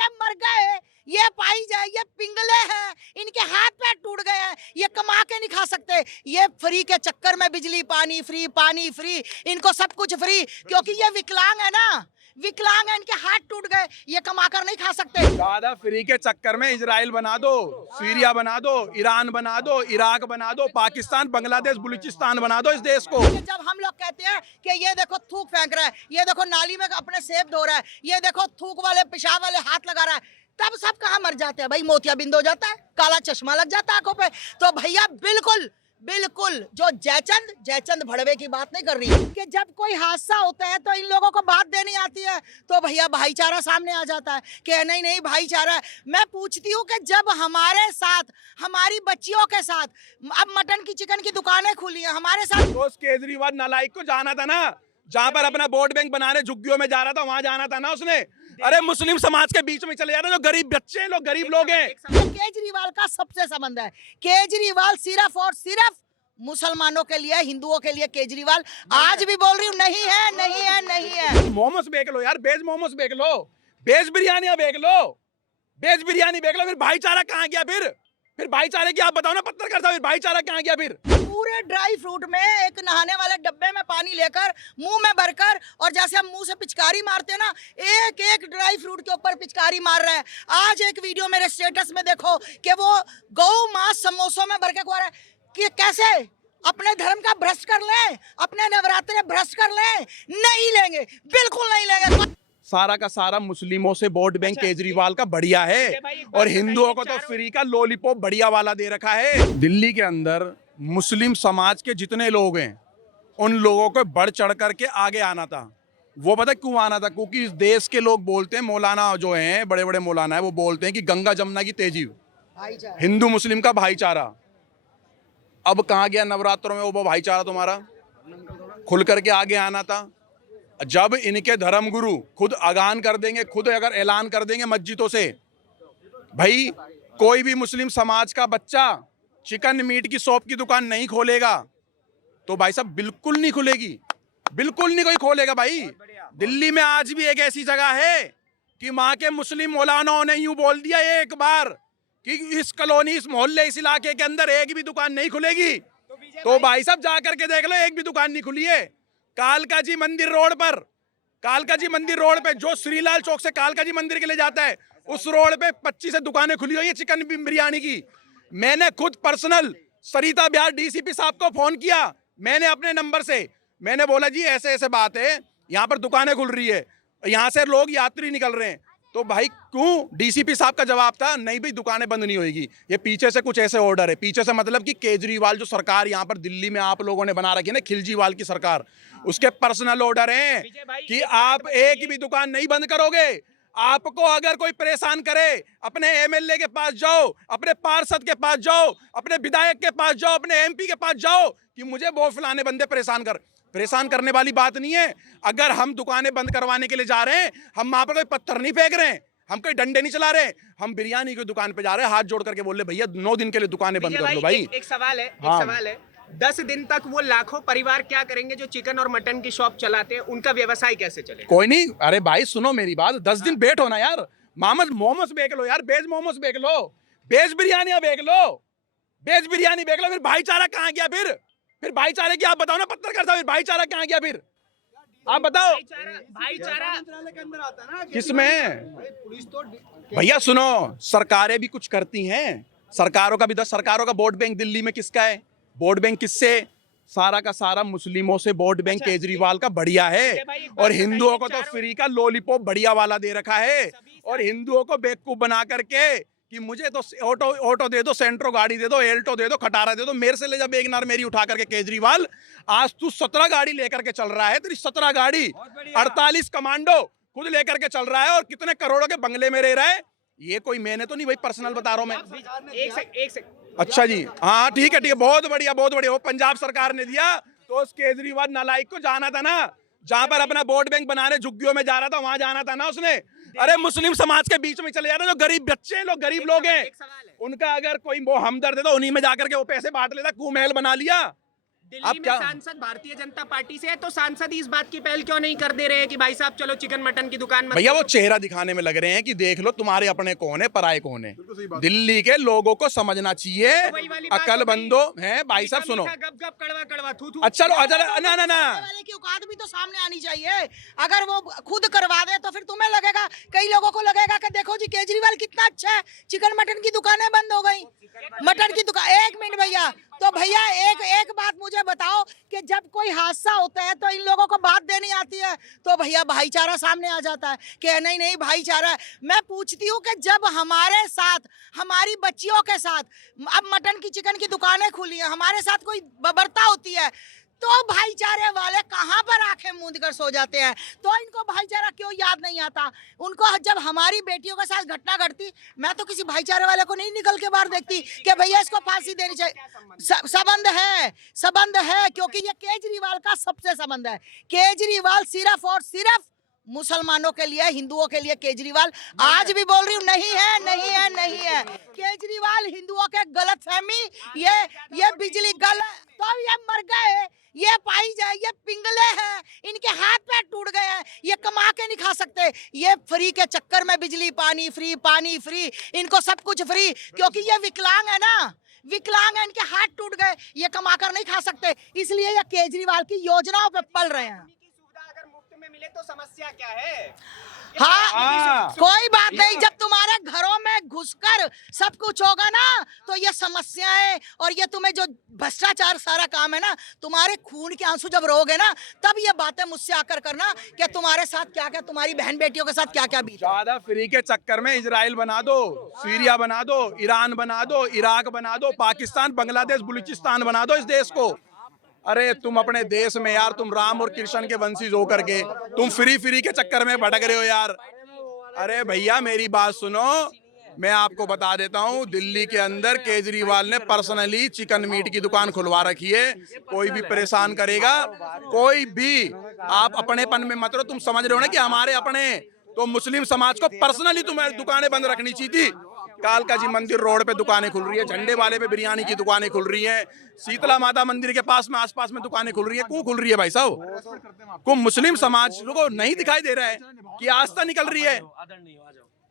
ये मर गए, ये पाई जाए, ये पिंगले हैं, इनके हाथ पैर टूट गए हैं, ये कमा के नहीं खा सकते, ये फ्री के चक्कर में बिजली पानी फ्री, इनको सब कुछ फ्री, क्योंकि ये विकलांग है ना, विकलांग है, इनके हाथ टूट गए, ये कमा कर नहीं खा सकते। दादा फ्री के चक्कर में इजराइल बना दो, सीरिया बना दो, ईरान बना दो, इराक बना दो, पाकिस्तान, बांग्लादेश, बलूचिस्तान बना दो इस देश को। जब हम लोग कहते हैं कि ये देखो थूक फेंक रहा है, ये देखो नाली में अपने सेब धो रहा है, ये देखो थूक वाले पेशाब वाले हाथ लगा रहा है, तब सब कहाँ मर जाते हैं भाई, मोतियाबिंद हो जाता है, काला चश्मा लग जाता है आंखों पे। तो भैया बिल्कुल बिल्कुल जो जयचंद भड़वे की बात नहीं कर रही कि जब कोई हादसा होता है तो इन लोगों को बात देनी आती है, तो भैया भाईचारा सामने आ जाता है कि नहीं नहीं भाईचारा है। मैं पूछती हूँ कि जब हमारे साथ, हमारी बच्चियों के साथ, अब मटन की चिकन की दुकानें खुली हैं हमारे साथ, तो केजरीवाल नालायक को जाना था ना, जहाँ पर अपना वोट बैंक बनाने झुग्गियों में जा रहा था, वहां जाना था ना उसने। अरे मुस्लिम समाज के बीच में चले जाते, जो गरीब बच्चे लोग, गरीब लोग हैं। केजरीवाल का सबसे संबंध है, केजरीवाल सिर्फ और सिर्फ मुसलमानों के लिए, हिंदुओं के लिए केजरीवाल, आज भी बोल रही हूँ, नहीं है नहीं है नहीं है। मोमोस बेच लो यार, वेज मोमोस बेच लो, वेज बिरयानी बेच लो, वेज बिरयानी बेच लो, फिर भाईचारा कहाँ गया? फिर भाईचारे की आप बताओ ना पत्रकार साहब, फिर भाईचारा कहाँ गया? फिर पूरे ड्राई फ्रूट में एक नहाने वाले डब्बे में पानी लेकर मुंह में भरकर, और जैसे हम मुंह से पिचकारी मारते हैं ना, एक एक ड्राई फ्रूट के ऊपर पिचकारी मार रहे हैं। आज एक वीडियो मेरे स्टेटस में देखो कि वो गौ मांस समोसों में भर के खवा रहा है, कि कैसे अपने धर्म का भ्रष्ट कर लें, अपने नवरात्रे भ्रष्ट कर लें, नहीं लेंगे, बिल्कुल नहीं लेंगे। सारा का सारा मुस्लिमों से वोट बैंक केजरीवाल का बढ़िया है, और हिंदुओं को तो फ्री का लॉलीपॉप बढ़िया वाला दे रखा है। दिल्ली के अंदर मुस्लिम समाज के जितने लोग हैं, उन लोगों को बढ़ चढ़ करके आगे आना था। वो पता क्यों आना था? क्योंकि इस देश के लोग बोलते हैं, मौलाना जो हैं, बड़े बड़े मौलाना है, वो बोलते हैं कि गंगा जमुना की तेजीब, हिंदू मुस्लिम का भाईचारा। अब कहाँ गया नवरात्रों में वो भाईचारा तुम्हारा? खुल करके आगे आना था। जब इनके धर्मगुरु खुद अगान कर देंगे, खुद अगर ऐलान कर देंगे मस्जिदों से, भाई कोई भी मुस्लिम समाज का बच्चा चिकन मीट की शॉप की दुकान नहीं खोलेगा, तो भाई साहब बिल्कुल नहीं खुलेगी, बिल्कुल नहीं कोई खोलेगा। भाई दिल्ली में आज भी एक ऐसी जगह है कि वहां के मुस्लिम मौलानाओं ने यूं बोल दिया एक बार कि इस कॉलोनी, इस मोहल्ले, इस इलाके के अंदर एक भी दुकान नहीं खुलेगी। तो भाई साहब जा करके देख लो, एक भी दुकान नहीं खुली है। कालका जी मंदिर रोड पर, कालका जी मंदिर रोड पे, जो श्रीलाल चौक से कालका जी मंदिर के लिए जाता है, उस रोड पे 25 दुकानें खुली हुई है चिकन बिरयानी की। मैंने खुद पर्सनल सरिता बिहार डीसीपी साहब को फोन किया, मैंने अपने नंबर से, मैंने बोला जी ऐसे ऐसे बात है, यहाँ पर दुकानें खुल रही है, यहाँ से लोग यात्री निकल रहे हैं। तो भाई क्यों? डीसीपी साहब का जवाब था, नहीं भाई दुकानें बंद नहीं होगी, ये पीछे से कुछ ऐसे ऑर्डर है। पीछे से मतलब कि केजरीवाल जो सरकार यहाँ पर दिल्ली में आप लोगों ने बना रखी है ना, खिलजीवाल की सरकार, उसके पर्सनल ऑर्डर हैं कि आप एक भी दुकान नहीं बंद करोगे। आपको अगर कोई परेशान करे, अपने एमएलए के पास जाओ, अपने पार्षद के पास जाओ, अपने विधायक के पास जाओ, अपने एमपी के पास जाओ कि मुझे वो फलाने बंदे परेशान करने वाली बात नहीं है। अगर हम दुकानें बंद करवाने के लिए जा रहे हैं, हम वहां पर कोई पत्थर नहीं फेंक रहे हैं, हम कोई डंडे नहीं चला रहे, हम बिरयानी की दुकान पे जा रहे हैं, हाथ जोड़ करके बोल रहे भैया 9 दिन के लिए दुकानें बंद कर दो। भाई एक सवाल है, एक सवाल है, 10 दिन तक वो लाखों परिवार क्या करेंगे जो चिकन और मटन की शॉप चलाते हैं, उनका व्यवसाय कैसे चलेगा? कोई नहीं, अरे भाई सुनो मेरी बात, 10 दिन वेट होना यार। मोमोस बेच लो यार, वेज मोमोस बेच लो, वेज बिरयानी बेच लो, वेज बिरयानी बेच लो, फिर भाईचारा कहाँ गया? फिर भाईचारे की आप बताओ ना पत्रकार साहब, फिर भाईचारा कहाँ गया? फिर आप बताओ। भाईचारा किसमें? भैया सुनो, सरकारें भी कुछ करती हैं, सरकारों का भी, 10 सरकारों का वोट बैंक दिल्ली में किसका है? वोट बैंक किससे? सारा का सारा मुस्लिमों से वोट बैंक केजरीवाल का बढ़िया है, और हिंदुओं को तो फ्री का लॉलीपॉप बढ़िया वाला दे रखा है, और हिंदुओं को बेवकूफ बना करके कि मुझे तो ऑटो दे दो, सेंट्रो गाड़ी दे दो, एल्टो दे दो, खटारा दे दो, मेरे से ले जा बेगनार मेरी उठा करके। केजरीवाल आज तू 17 गाड़ी लेकर के चल रहा है, तेरी 17 गाड़ी, 48 कमांडो खुद लेकर के चल रहा है, और कितने करोड़ों के बंगले में रह रहा है। ये कोई मैंने तो नहीं भाई पर्सनल बता रहा हूं मैं। एक सेकंड। अच्छा जी, हाँ ठीक है, बहुत बढ़िया बहुत बढ़िया। वो पंजाब सरकार ने दिया, तो उस केजरीवाल नालायक को जाना था ना, जहां पर अपना वोट बैंक बनाने झुग्गियों में जा रहा था, वहां जाना था ना उसने। अरे मुस्लिम समाज के बीच में चले जाते हैं, जो गरीब बच्चे हैं, लोग गरीब लोग हैं, उनका अगर कोई वो हमदर्द है तो उन्हीं में जाकर के वो पैसे बांट लेता। क्यों महल बना लिया? दिल्ली अब में क्या सांसद भारतीय जनता पार्टी से है, तो सांसद इस बात की पहल क्यों नहीं कर दे रहे हैं कि भाई साहब चलो चिकन मटन की दुकान मत भैया वो चेहरा दिखाने में लग रहे हैं कि देख लो तुम्हारे अपने कौन है पराये कौन है। दिल्ली के लोगों को समझना चाहिए, तो वही वाली बात अकल हो गई। बंदो हैं भाई साहब सुनो। गप गप कड़वा कड़वा थू थू। अच्छा लो अच्छा ना ना ना वाले की औकात भी तो सामने आनी चाहिए। अगर वो खुद करवा दे तो फिर तुम्हें लगेगा, कई लोगों को लगेगा कि देखो जी केजरीवाल कितना अच्छा है, चिकन मटन की दुकानें बंद हो गई, मटन की दुकान। एक मिनट भैया, तो भैया एक बात मुझे बताओ कि जब कोई हादसा होता है तो इन लोगों को बात देनी आती है, तो भैया भाईचारा सामने आ जाता है कि नहीं नहीं भाईचारा है। मैं पूछती हूँ कि जब हमारे साथ, हमारी बच्चियों के साथ अब मटन की चिकन की दुकानें खुली हैं, हमारे साथ कोई बर्बरता होती है, तो भाईचारे वाले कहाँ पर आंखें मूंद कर सो जाते हैं? तो इनको भाईचारा क्यों याद नहीं आता? उनको जब हमारी बेटियों के साथ घटना घटती, मैं तो किसी भाईचारे वाले को नहीं निकल के बाहर देखती कि भैया इसको फांसी देनी चाहिए। संबंध है क्योंकि ये केजरीवाल का सबसे संबंध है। केजरीवाल सिर्फ और सिर्फ मुसलमानों के लिए, हिंदुओं के लिए केजरीवाल, आज भी बोल रही हूँ, नहीं है नहीं है नहीं है। केजरीवाल हिंदुओं के गलत फहमी, ये बिजली गलत, तो ये मर गए, ये पाई जाए, ये पिंगले हैं, इनके हाथ पैर टूट गए हैं, ये कमा के नहीं खा सकते। ये फ्री के चक्कर में बिजली पानी फ्री, इनको सब कुछ फ्री, क्योंकि ये विकलांग है ना, विकलांग है, इनके हाथ टूट गए, ये कमा कर नहीं खा सकते, इसलिए ये केजरीवाल की योजनाओं पे पल रहे हैं। की सुविधा अगर मुफ्त में मिले तो समस्या क्या है? हाँ, कोई बात नहीं, जब तुम्हारे घरों में घुसकर सब कुछ होगा ना, तो ये समस्याएं और ये तुम्हें जो भ्रष्टाचार सारा काम है ना, तुम्हारे खून के आंसू जब रोगे ना, तब ये बातें मुझसे आकर करना कि तुम्हारे साथ क्या क्या, तुम्हारी बहन बेटियों के साथ क्या क्या बीता। ज्यादा फ्री के चक्कर में इजराइल बना दो, सीरिया बना दो, ईरान बना दो, इराक बना दो, पाकिस्तान, बांग्लादेश, बलूचिस्तान बना दो इस देश को। अरे तुम अपने देश में यार, तुम राम और कृष्ण के वंशीज हो करके तुम फ्री के चक्कर में भटक रहे हो यार। अरे भैया मेरी बात सुनो, मैं आपको बता देता हूँ, दिल्ली के अंदर केजरीवाल ने पर्सनली चिकन मीट की दुकान खुलवा रखी है। कोई भी परेशान करेगा, कोई भी, आप अपनेपन में मत रहो। तुम समझ रहे हो ना कि हमारे अपने, तो मुस्लिम समाज को पर्सनली तुम्हें दुकानें बंद रखनी चाहिए थी। कालका जी मंदिर रोड पे दुकानें खुल रही है, झंडे वाले पे बिरयानी की दुकानें खुल रही हैं, शीतला माता मंदिर के पास में आसपास में दुकानें खुल रही है। क्यों खुल रही है भाई साहब? को मुस्लिम समाज को नहीं दिखाई दे रहा है कि आस्था निकल रही है?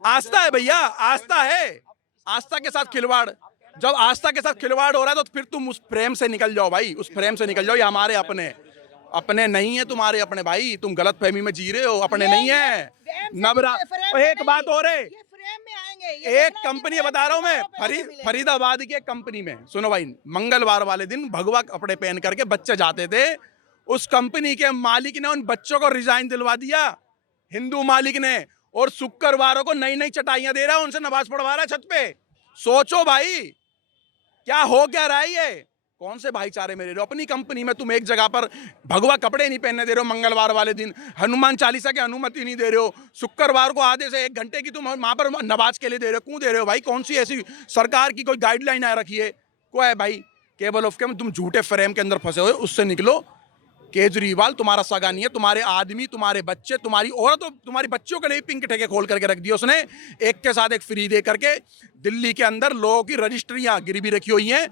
आस्था है भैया, आस्था है, आस्था के साथ खिलवाड़। जब आस्था के साथ खिलवाड़ हो रहा है तो फिर तुम उस फ्रेम से निकल जाओ भाई, उस फ्रेम से निकल जाओ। ये हमारे अपने नहीं है, तुम्हारे अपने भाई, तुम गलत फहमी में जी रहे हो, अपने नहीं है। नबरा एक बात और है, एक कंपनी बता रहा हूं मैं, फरीदाबाद की एक कंपनी में, सुनो भाई, मंगलवार वाले दिन भगवा कपड़े पहन करके बच्चे जाते थे, उस कंपनी के मालिक ने उन बच्चों को रिजाइन दिलवा दिया, हिंदू मालिक ने, और शुक्रवारों को नई नई चटाइयां दे रहा है, उनसे नमाज पढ़वा रहा है छत पे। सोचो भाई क्या हो क्या रहा है ये? कौन से भाईचारे में रह रहे हो? अपनी कंपनी में तुम एक जगह पर भगवा कपड़े नहीं पहनने दे रहे हो, मंगलवार वाले दिन हनुमान चालीसा की अनुमति नहीं दे रहे हो, शुक्रवार को आधे से 1 घंटे की तुम वहां पर नमाज के लिए दे रहे हो। क्यों दे रहे हो भाई? कौन सी ऐसी सरकार की कोई गाइडलाइन आ रखी है? को है भाई? केवल ऑफ के तुम झूठे फ्रेम के अंदर फंसे हुए, उससे निकलो। केजरीवाल तुम्हारा सगा नहीं है, तुम्हारे आदमी, तुम्हारे बच्चे, तुम्हारी औरत, तुम्हारी बच्चियों के लिए पिंक ठेके खोल करके रख दिए उसने, एक के साथ एक फ्री दे करके। दिल्ली के अंदर लोगों की रजिस्ट्रियां गिरवी रखी हुई हैं।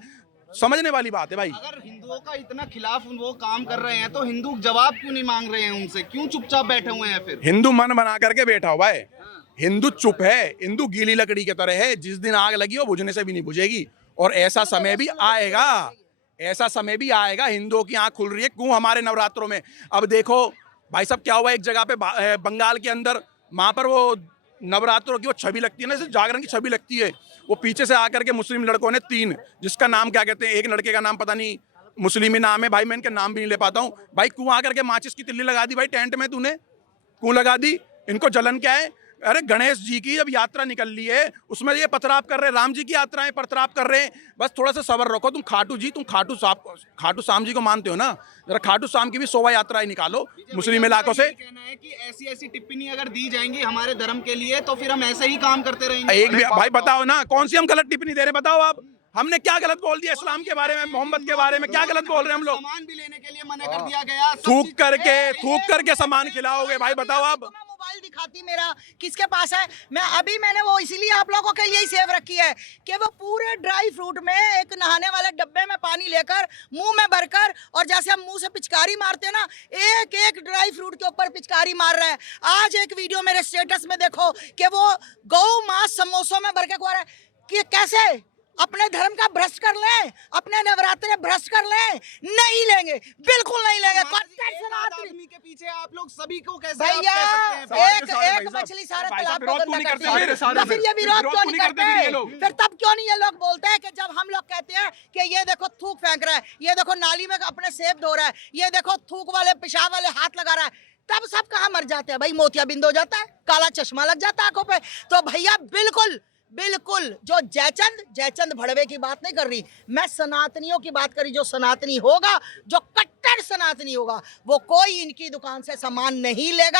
समझने वाली बात है भाई। अगर हिंदुओं का इतना खिलाफ वो काम कर रहे हैं तो हिंदू जवाब क्यों नहीं मांग रहे हैं उनसे? क्यों चुपचाप बैठे हुए हैं? फिर हिंदू मन बना करके बैठा हुआ है, हिंदू चुप है, हिंदू गीली लकड़ी के तरह है, जिस दिन आग लगी वो बुझने से भी नहीं बुझेगी। और ऐसा समय भी आएगा, ऐसा समय भी आएगा, हिंदुओं की आंख खुल रही है। क्यों? हमारे नवरात्रों में। अब देखो भाई साहब क्या हुआ, एक जगह पे बंगाल के अंदर, वहां पर वो नवरात्रों की वो छवि लगती है ना, जैसे जागरण की छवि लगती है, वो पीछे से आकर के मुस्लिम लड़कों ने 3, जिसका नाम क्या कहते हैं, एक लड़के का नाम पता नहीं, मुस्लिमी नाम है भाई, मैं इनके नाम भी नहीं ले पाता हूँ भाई। क्यों आकर के माचिस की तिल्ली लगा दी भाई टेंट में? तूने क्यों लगा दी? इनको जलन क्या है? अरे गणेश जी की जब यात्रा निकल ली है, उसमें ये पथराव कर रहे हैं, राम जी की यात्राएं पथराव कर रहे हैं। बस थोड़ा सा सब्र रखो। तुम तुम खाटू श्याम जी को मानते हो ना, जरा खाटू श्याम की भी शोभा यात्राएं निकालो मुस्लिम इलाकों से। कहना है कि ऐसी टिप्पणी अगर दी जाएंगी हमारे धर्म के लिए तो फिर हम ऐसे ही काम करते रहेंगे। एक भी भाई बताओ ना, कौन सी हम गलत टिप्पणी दे रहे हैं? बताओ आप, हमने क्या गलत बोल दिया इस्लाम के बारे में, मोहम्मद के बारे में क्या गलत बोल रहे हैं हम लोग? सामान भी लेने के लिए मना कर दिया गया, थूक करके सामान खिलाओगे भाई? बताओ आप, मोबाइल दिखाती मेरा किसके पास है। मैंने वो इसीलिए आप लोगों के लिए ही सेव रखी है कि वो पूरे ड्राई फ्रूट में एक नहाने वाले डब्बे में पानी लेकर मुंह में भरकर, और जैसे हम मुंह से पिचकारी मारते हैं ना, एक एक ड्राई फ्रूट के ऊपर पिचकारी मार रहा है। आज एक वीडियो मेरे स्टेटस में देखो कि वो गौ मांस समोसों में भर के खा रहा है। कि कैसे अपने धर्म का भ्रष्ट कर लें, अपने नवरात्रे भ्रष्ट कर लें? नहीं लेंगे, बिल्कुल नहीं लेंगे। आदमी के पीछे आप लोग सभी को कैसे भैया आप कह सकते हैं? एक मछली सारे तालाब को गंदा करती है, विरोध तो फिर ये विरोध क्यों नहीं करते? लोग? फिर तब क्यों नहीं ये लोग बोलते हैं कि जब हम लोग कहते हैं कि ये देखो थूक फेंक रहा है, ये देखो नाली में अपने सेब धो रहा है, ये देखो थूक वाले पेशाब वाले हाथ लगा रहा है, तब सब कहाँ मर जाते हैं भाई? मोतियाबिंद हो जाता है, काला चश्मा लग जाता है आंखों पे। तो भैया बिल्कुल जो जयचंद भड़वे की बात नहीं कर रही, मैं सनातनियों की बात करी। जो सनातनी होगा, जो कट्टर सनातनी होगा, वो कोई इनकी दुकान से सामान नहीं लेगा।